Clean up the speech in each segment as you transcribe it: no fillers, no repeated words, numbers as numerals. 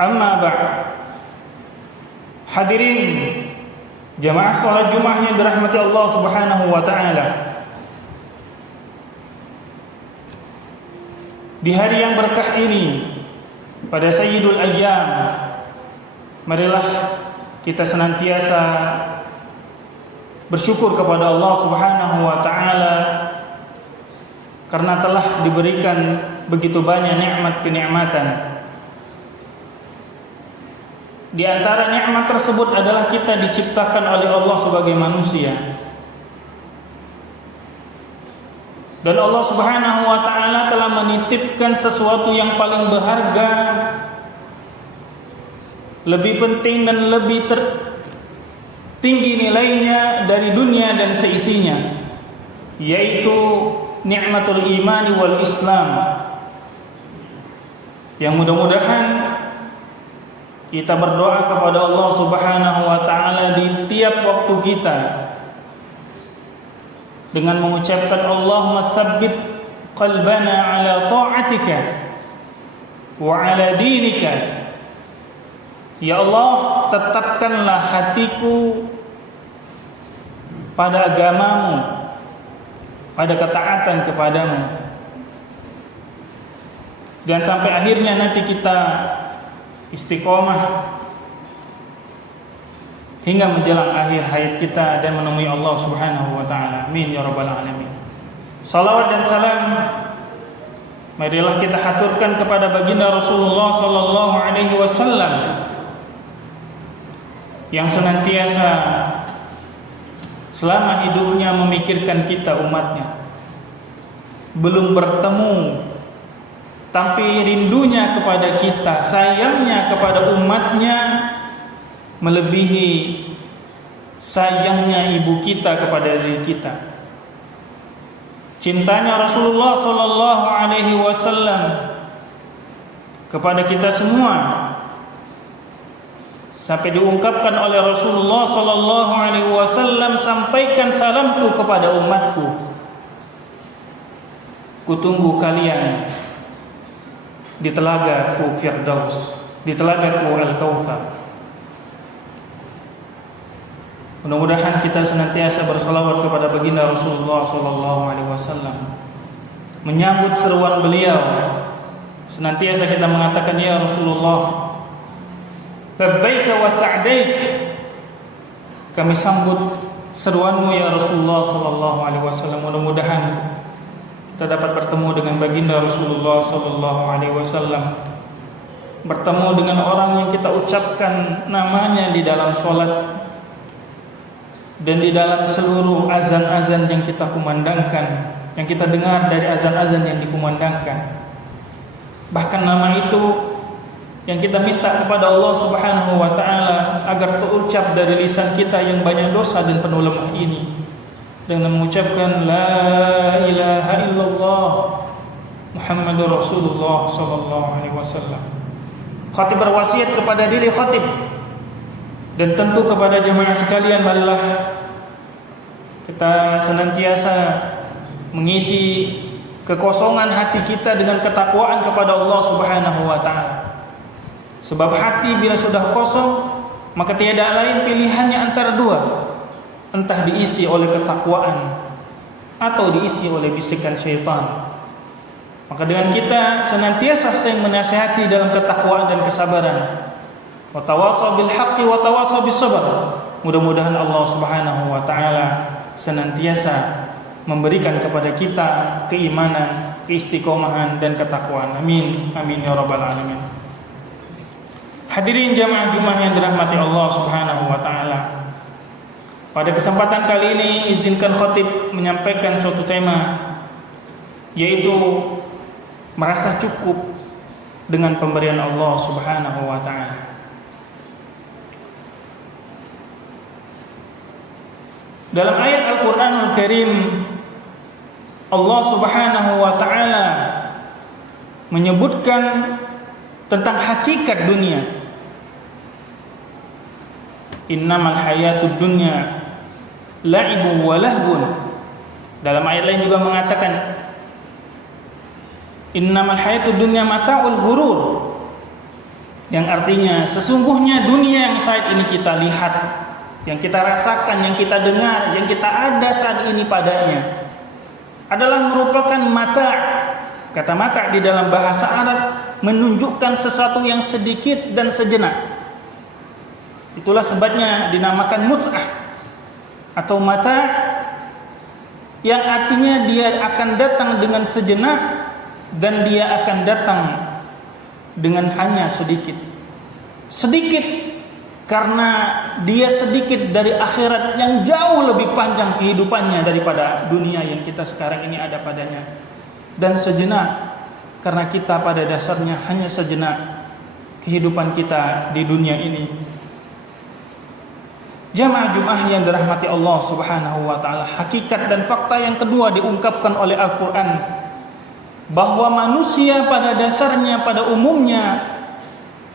Amma ba'd. Hadirin jamaah salat Jumat yang dirahmati Allah Subhanahu wa taala. Di hari yang berkah ini, pada Sayyidul Ayyam, marilah kita senantiasa bersyukur kepada Allah Subhanahu wa taala karena telah diberikan begitu banyak nikmat kenikmatan. Di antara nikmat tersebut adalah kita diciptakan oleh Allah sebagai manusia. Dan Allah Subhanahu wa taala telah menitipkan sesuatu yang paling berharga, lebih penting dan lebih tinggi nilainya dari dunia dan seisinya, yaitu nikmatul imani wal Islam. Yang mudah-mudahan kita berdoa kepada Allah Subhanahu wa taala di tiap waktu kita dengan mengucapkan Allahumma tsabbit qalbana ala ta'atika wa ala dinika. Ya Allah, tetapkanlah hatiku pada agamamu, pada ketaatan kepadamu. Dan sampai akhirnya nanti kita istiqomah hingga menjelang akhir hayat kita dan menemui Allah Subhanahu wa taala. Amin ya rabbal alamin. Salawat dan salam marilah kita haturkan kepada baginda Rasulullah sallallahu alaihi wasallam yang senantiasa selama hidupnya memikirkan kita umatnya. Belum bertemu, tapi rindunya kepada kita, sayangnya kepada umatnya melebihi sayangnya ibu kita kepada diri kita. Cintanya Rasulullah sallallahu alaihi wasallam kepada kita semua sampai diungkapkan oleh Rasulullah sallallahu alaihi wasallam, sampaikan salamku kepada umatku. Kutunggu kalian di telagaku Firdaus, di telagaku Al-Kautsar. Mudah-mudahan kita senantiasa bersalawat kepada baginda Rasulullah sallallahu alaihi wasallam. Menyambut seruan beliau, senantiasa kita mengatakan ya Rasulullah, labbaika wa sa'daik. Kami sambut seruanmu ya Rasulullah sallallahu alaihi wasallam. Mudah-mudahan kita dapat bertemu dengan baginda Rasulullah sallallahu alaihi wasallam, bertemu dengan orang yang kita ucapkan namanya di dalam sholat dan di dalam seluruh azan-azan yang kita kumandangkan, yang kita dengar dari azan-azan yang dikumandangkan. Bahkan nama itu yang kita minta kepada Allah Subhanahu wa taala agar terucap dari lisan kita yang banyak dosa dan penuh lemah ini, dengan mengucapkan la ilaha illallah Muhammadur Rasulullah sallallahu alaihi wasallam. Khatib berwasiat kepada diri khatib dan tentu kepada jemaah sekalian, marilah kita senantiasa mengisi kekosongan hati kita dengan ketakwaan kepada Allah Subhanahu wa taala. Sebab hati bila sudah kosong, maka tiada lain pilihannya antara dua, entah diisi oleh ketakwaan atau diisi oleh bisikan syaitan. Maka dengan kita senantiasa saling menasihati dalam ketakwaan dan kesabaran, wa tawasaw bil haqqi wa tawasaw bis sabr. Mudah-mudahan Allah Subhanahu wa taala senantiasa memberikan kepada kita keimanan, keistiqomahan dan ketakwaan. Amin. Amin ya rabbal alamin. Hadirin jamaah Jumat yang dirahmati Allah Subhanahu wa taala. Pada kesempatan kali ini izinkan khatib menyampaikan suatu tema, yaitu merasa cukup dengan pemberian Allah Subhanahu wa taala. Dalam ayat Al-Qur'anul Karim, Allah Subhanahu wa taala menyebutkan tentang hakikat dunia. Innamal hayatud dunya la'ibun wa lahwun. Dalam ayat lain juga mengatakan Innamal hayatud dunya mata'ul ghurur. Yang artinya sesungguhnya dunia yang saat ini kita lihat, yang kita rasakan, yang kita dengar, yang kita ada saat ini padanya adalah merupakan mata'. Kata mata' di dalam bahasa Arab menunjukkan sesuatu yang sedikit dan sejenak. Itulah sebabnya dinamakan mut'ah atau mata', yang artinya dia akan datang dengan sejenak dan dia akan datang dengan hanya sedikit. Sedikit karena dia sedikit dari akhirat yang jauh lebih panjang kehidupannya daripada dunia yang kita sekarang ini ada padanya. Dan sejenak karena kita pada dasarnya hanya sejenak kehidupan kita di dunia ini. Jamaah Jumat yang dirahmati Allah Subhanahu wa taala, hakikat dan fakta yang kedua diungkapkan oleh Al-Qur'an bahwa manusia pada dasarnya, pada umumnya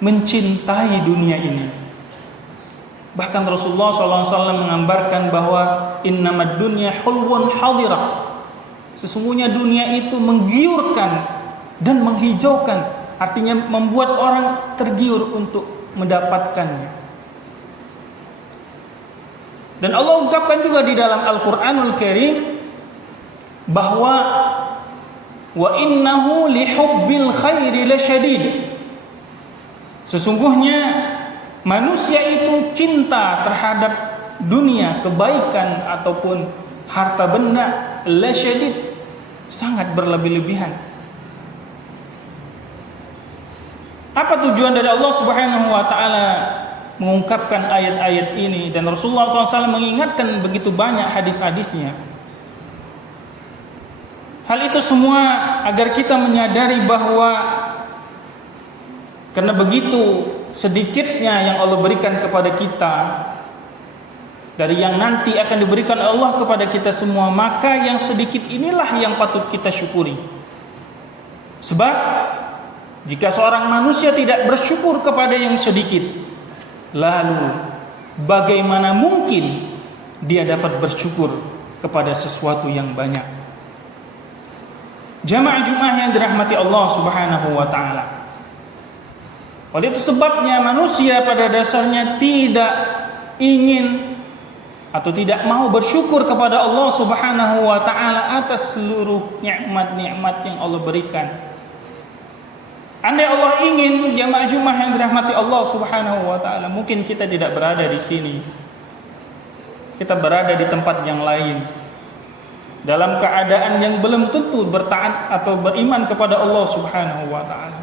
mencintai dunia ini. Bahkan Rasulullah SAW menggambarkan bahwa innamad dunya hulwun hadirah. Sesungguhnya dunia itu menggiurkan dan menghijaukan, artinya membuat orang tergiur untuk mendapatkannya. Dan Allah ungkapkan juga di dalam Al-Qur'anul Karim bahwa wa innahu lihubbil khairi lasyadid. Sesungguhnya manusia itu cinta terhadap dunia, kebaikan ataupun harta benda, lasyadid, sangat berlebih-lebihan. Apa tujuan dari Allah Subhanahu wa taala mengungkapkan ayat-ayat ini, dan Rasulullah SAW mengingatkan begitu banyak hadis-hadisnya? Hal itu semua agar kita menyadari bahwa karena begitu sedikitnya yang Allah berikan kepada kita dari yang nanti akan diberikan Allah kepada kita semua, maka yang sedikit inilah yang patut kita syukuri. Sebab jika seorang manusia tidak bersyukur kepada yang sedikit, lalu bagaimana mungkin dia dapat bersyukur kepada sesuatu yang banyak? Jamaah Jumat yang dirahmati Allah Subhanahu wa taala. Oleh itu sebabnya manusia pada dasarnya tidak ingin atau tidak mau bersyukur kepada Allah Subhanahu wa taala atas seluruh nikmat-nikmat yang Allah berikan. Andai Allah ingin, jamaah Jumat yang dirahmati Allah Subhanahu wa taala, mungkin kita tidak berada di sini. Kita berada di tempat yang lain, dalam keadaan yang belum tentu bertaat atau beriman kepada Allah Subhanahu wa taala.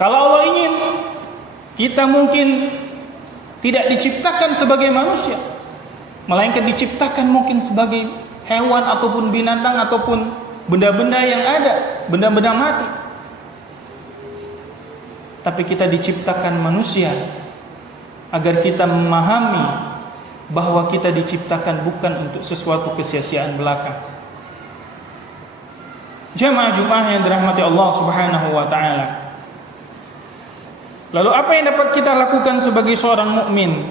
Kalau Allah ingin, kita mungkin tidak diciptakan sebagai manusia, melainkan diciptakan mungkin sebagai hewan ataupun binatang ataupun benda-benda yang ada, benda-benda mati. Tapi kita diciptakan manusia agar kita memahami bahwa kita diciptakan bukan untuk sesuatu kesia-siaan belaka. Jamaah Jumat yang dirahmati Allah Subhanahu wa taala. Lalu apa yang dapat kita lakukan sebagai seorang mukmin,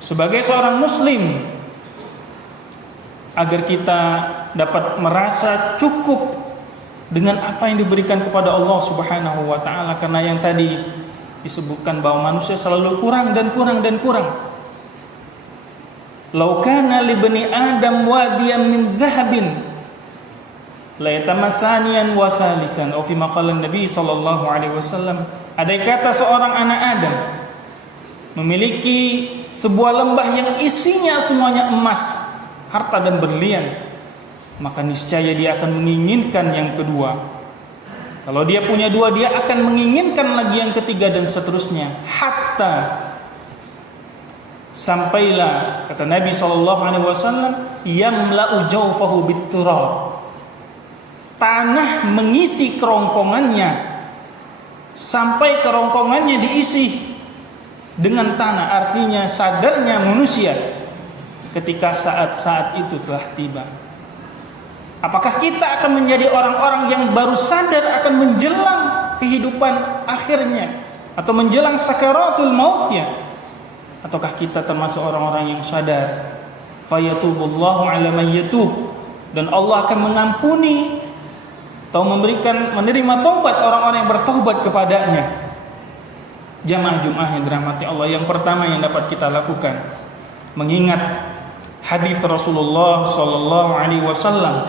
sebagai seorang muslim, agar kita dapat merasa cukup dengan apa yang diberikan kepada Allah Subhanahu wa taala? Karena yang tadi disebutkan bahwa manusia selalu kurang dan kurang dan kurang. Lau kana li bani Adam wadiyan min dhahabin la yatamathaniyan wa salisan, atau fi maqalan Nabi sallallahu alaihi wasallam, ada kata seorang anak Adam memiliki sebuah lembah yang isinya semuanya emas, harta dan berlian, maka niscaya dia akan menginginkan yang kedua. Kalau dia punya dua, dia akan menginginkan lagi yang ketiga dan seterusnya, hatta sampailah, kata Nabi SAW, yamla'u jawfahu bitturab, tanah mengisi kerongkongannya sampai kerongkongannya diisi dengan tanah. Artinya sadarnya manusia ketika saat-saat itu telah tiba. Apakah kita akan menjadi orang-orang yang baru sadar akan menjelang kehidupan akhirnya atau menjelang sakaratul mautnya? Ataukah kita termasuk orang-orang yang sadar, fayatubullahu ala man yatub, dan Allah akan mengampuni atau menerima taubat orang-orang yang bertaubat kepadanya. Jamaah Jumat yang dirahmati Allah, yang pertama yang dapat kita lakukan mengingat hadis Rasulullah sallallahu alaihi wasallam,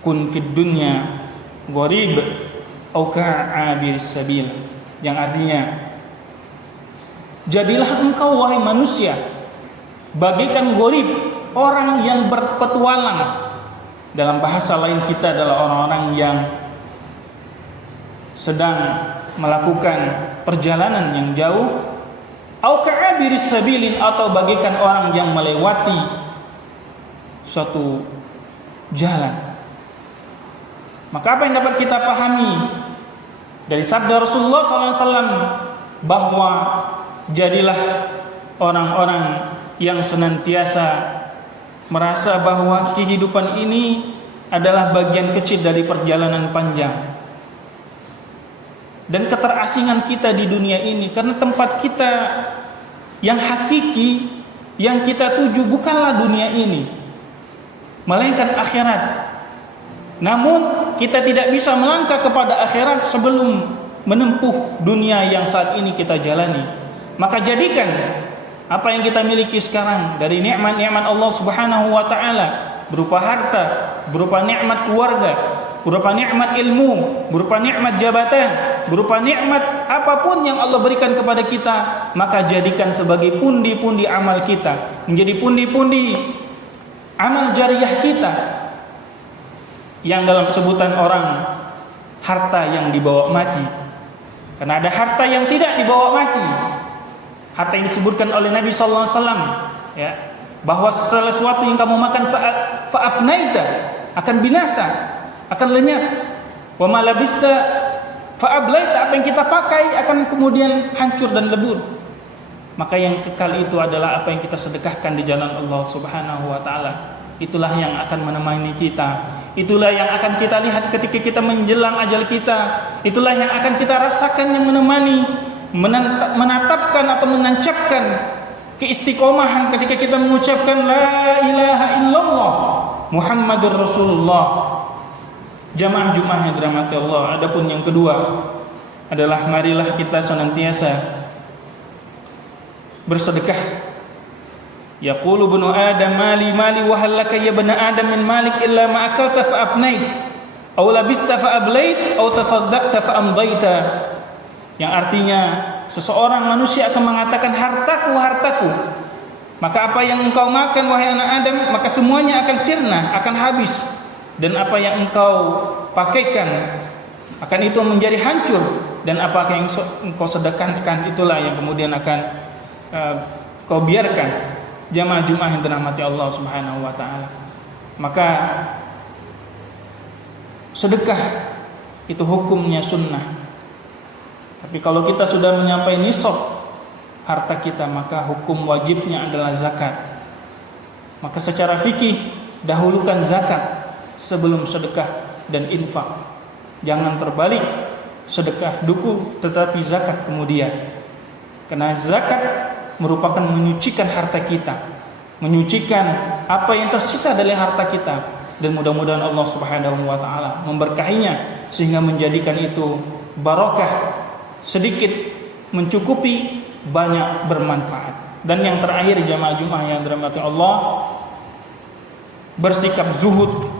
kun fid dunya gharib au ka'abir sabil, yang artinya jadilah engkau wahai manusia bagaikan gharib, orang yang berpetualang. Dalam bahasa lain kita adalah orang-orang yang sedang melakukan perjalanan yang jauh, au ka'abiris sabilin, atau bagaikan orang yang melewati suatu jalan. Maka apa yang dapat kita pahami dari sabda Rasulullah SAW, bahwa jadilah orang-orang yang senantiasa merasa bahwa kehidupan ini adalah bagian kecil dari perjalanan panjang. Dan keterasingan kita di dunia ini, karena tempat kita yang hakiki, yang kita tuju bukanlah dunia ini, melainkan akhirat. Namun kita tidak bisa melangkah kepada akhirat sebelum menempuh dunia yang saat ini kita jalani. Maka jadikan apa yang kita miliki sekarang dari nikmat-nikmat Allah Subhanahu wa taala, berupa harta, berupa nikmat keluarga, berupa nikmat ilmu, berupa nikmat jabatan, berupa nikmat apapun yang Allah berikan kepada kita, maka jadikan sebagai pundi-pundi amal kita, menjadi pundi-pundi amal jariah kita, yang dalam sebutan orang harta yang dibawa mati. Karena ada harta yang tidak dibawa mati. Harta yang disebutkan oleh Nabi sallallahu alaihi wasallam, ya, bahwa sesuatu yang kamu makan fa'afnaita, akan binasa, akan lenyap. Wa ma labista fa'ablaita, apa yang kita pakai akan kemudian hancur dan lebur. Maka yang kekal itu adalah apa yang kita sedekahkan di jalan Allah Subhanahu wa taala. Itulah yang akan menemani kita. Itulah yang akan kita lihat ketika kita menjelang ajal kita. Itulah yang akan kita rasakan, yang menemani, menatapkan atau menancapkan keistiqomahan ketika kita mengucapkan la ilaha illallah Muhammadur Rasulullah. Jamaah Jumat yang dirahmati Allah. Adapun yang kedua adalah marilah kita senantiasa bersedekah. Yaqulu ibnu Adam mali mali wa hal laka ya ibnu Adam min malik illa ma akalta fa afnait aw labista fa ablait aw tasaddaqta fa amdaita. Yang artinya seseorang manusia akan mengatakan hartaku, hartaku. Maka apa yang engkau makan wahai anak Adam, maka semuanya akan sirna, akan habis. Dan apa yang engkau pakaikan akan itu menjadi hancur. Dan apa yang engkau sedekahkan itulah yang kemudian akan kau biarkan. Jamaah Jumat yang dirahmati Allah Subhanahu wa taala. Maka sedekah itu hukumnya sunnah. Tapi kalau kita sudah mencapai nisab harta kita, maka hukum wajibnya adalah zakat. Maka secara fikih dahulukan zakat sebelum sedekah dan infak. Jangan terbalik, sedekah dulu tetapi zakat kemudian. Karena zakat merupakan menyucikan harta kita, menyucikan apa yang tersisa dari harta kita, dan mudah-mudahan Allah Subhanahu wa taala memberkahinya sehingga menjadikan itu barokah, sedikit mencukupi, banyak bermanfaat. Dan yang terakhir jamaah Jumat yang dirahmati Allah, bersikap zuhud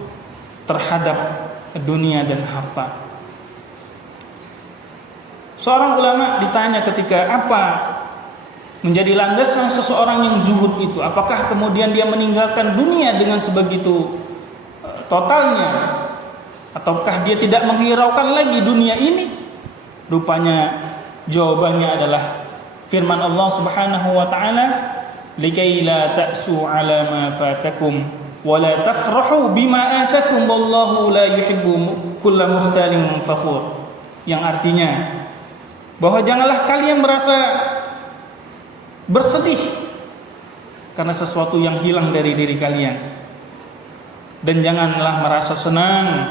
terhadap dunia dan harta. Seorang ulama ditanya ketika apa menjadi landasan seseorang yang zuhud itu, apakah kemudian dia meninggalkan dunia dengan sebegitu totalnya, ataukah dia tidak menghiraukan lagi dunia ini? Rupanya jawabannya adalah firman Allah Subhanahu wa taala, likai la ta'su 'ala ma fatakum wa la tafrahu bima atakum wallahu la yuhibbu kulla mukhtalin fakhur. Yang artinya bahwa janganlah kalian merasa bersedih karena sesuatu yang hilang dari diri kalian, dan janganlah merasa senang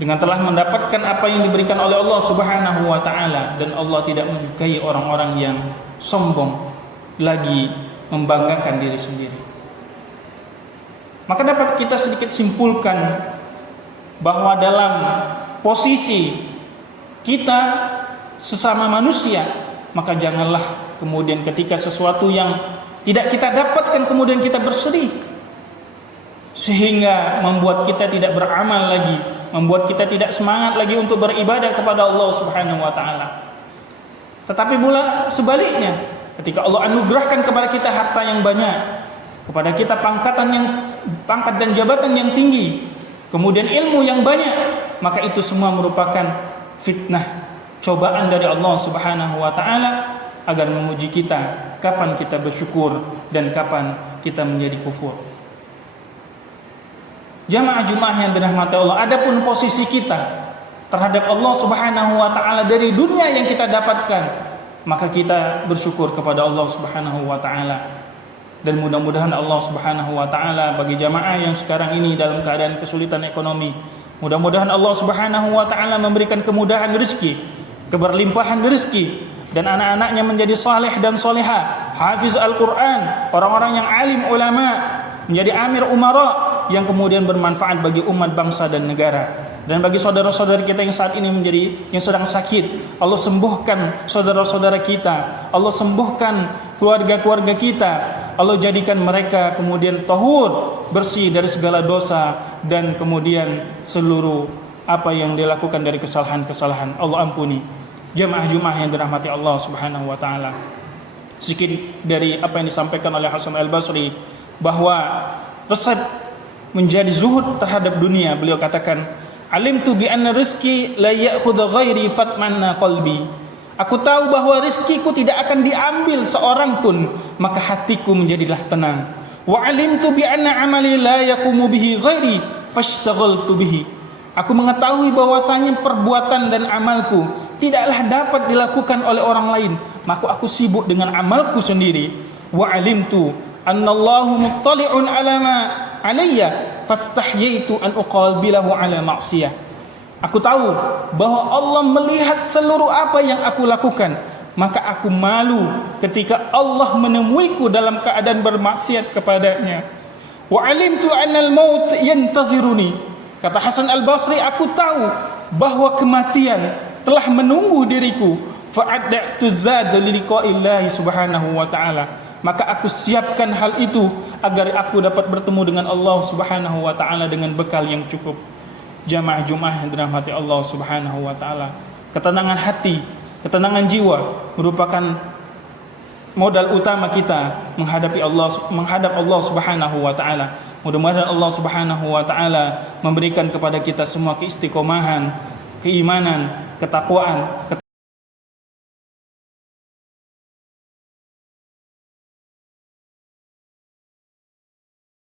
dengan telah mendapatkan apa yang diberikan oleh Allah Subhanahu wa taala. Dan Allah tidak menyukai orang-orang yang sombong lagi membanggakan diri sendiri. Maka dapat kita sedikit simpulkan bahwa dalam posisi kita sesama manusia, maka janganlah kemudian ketika sesuatu yang tidak kita dapatkan kemudian kita bersedih, sehingga membuat kita tidak beramal lagi, membuat kita tidak semangat lagi untuk beribadah kepada Allah Subhanahu wa taala. Tetapi pula sebaliknya, ketika Allah anugerahkan kepada kita harta yang banyak, kepada kita pangkat dan jabatan yang tinggi, kemudian ilmu yang banyak, maka itu semua merupakan fitnah, cobaan dari Allah Subhanahu wa taala agar menguji kita kapan kita bersyukur dan kapan kita menjadi kufur. Jamaah Jumat yang dirahmati Allah, adapun posisi kita terhadap Allah Subhanahu wa taala dari dunia yang kita dapatkan, maka kita bersyukur kepada Allah Subhanahu wa taala. Dan mudah-mudahan Allah Subhanahu wa taala bagi jamaah yang sekarang ini dalam keadaan kesulitan ekonomi, mudah-mudahan Allah Subhanahu wa taala memberikan kemudahan rezeki, keberlimpahan rezeki, dan anak-anaknya menjadi saleh dan soleha, hafiz Al-Quran, orang-orang yang alim ulama, menjadi amir umara yang kemudian bermanfaat bagi umat bangsa dan negara. Dan bagi saudara-saudara kita yang saat ini yang sedang sakit, Allah sembuhkan saudara-saudara kita, Allah sembuhkan keluarga-keluarga kita, Allah jadikan mereka kemudian tahur, bersih dari segala dosa, dan kemudian seluruh apa yang dilakukan dari kesalahan-kesalahan Allah ampuni. Jamaah Jumat yang dirahmati Allah Subhanahu wa taala, sedikit dari apa yang disampaikan oleh Hasan Al-Basri bahwa resep menjadi zuhud terhadap dunia, beliau katakan, alimtu bi anna rizqi la ya'khudhu ghairi fatmanna qalbi. Aku tahu bahwa rizkiku tidak akan diambil seorang pun, maka hatiku menjadilah tenang. Wa alimtu bi anna amali la yaqumu bihi ghairi fashtaghaltu bihi. Aku mengetahui bahwasanya perbuatan dan amalku tidaklah dapat dilakukan oleh orang lain, maka aku sibuk dengan amalku sendiri. Wa alimtu annallahu muttali'un ala ma alayya fastahyaitu an uqabilahu ala ma'siyah. Aku tahu bahwa Allah melihat seluruh apa yang aku lakukan, maka aku malu ketika Allah menemuiku dalam keadaan bermaksiat kepadanya. Wa alimtu annal maut yantaziruni. Kata Hasan Al-Basri, aku tahu bahwa kematian telah menunggu diriku. Fa'adda'tu zada liqa'illahi subhanahu wa ta'ala. Maka aku siapkan hal itu agar aku dapat bertemu dengan Allah Subhanahu wa taala dengan bekal yang cukup. Jamaah Jumat yang dirahmati Allah Subhanahu wa taala, ketenangan hati, ketenangan jiwa merupakan modal utama kita menghadap Allah Subhanahu wa taala. Mudah-mudahan Allah Subhanahu wa taala memberikan kepada kita semua keistiqomahan, keimanan, ketakwaan,